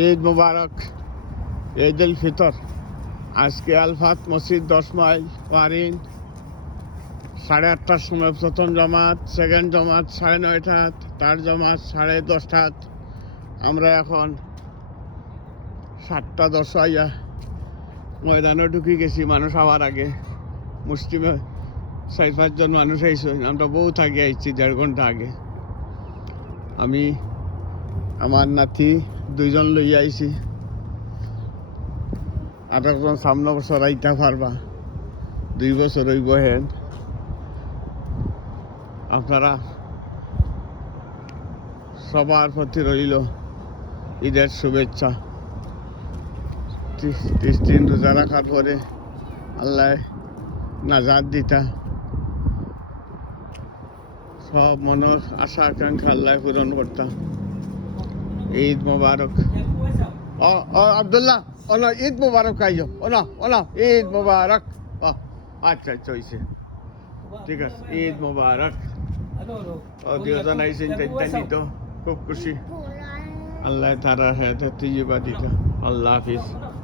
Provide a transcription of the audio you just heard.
ঈদ মুবারক, ঈদ উল ফিতর। আজকে আলফাত মসজিদ 10 মাইল ওয়ারিন 8:30টার সময় প্রথম জমাত, সেকেন্ড জমাত 9:30, থার্ড জমাত 10:30। আমরা এখন 7:10 আইয়া ময়দানে ঢুকি গেছি। মানুষ আবার আগে মুসলিমে 4-5 জন মানুষ আইছে। আমরা বহুত আগে আইছি, 1.5 ঘন্টা আগে। আমি আমার নাতি 2 জন লইয়া আইছি। আর একজন সামনে বছর আইতা পারবা, 2 বছর হইব হেন। আপনারা সবার প্রতি রইল ঈদের শুভেচ্ছা। 30 দিন রোজা রাখার পরে আল্লাহ নাজাত দিতা, সব মনের আশা আকাঙ্ক্ষা আল্লাহ পূরণ করতাম। ঈদ মুবারক। আব্দুল্লাহ ওনা ঈদ মুবারক আইও। ওনা ঈদ মুবারক। আচ্ছা হয়েছে, ঠিক আছে। ঈদ মুবারক। দুজন আইসেন, তো খুব খুশি। আল্লাহ তারা হ্যাঁ দিত। আল্লাহ হাফিজ।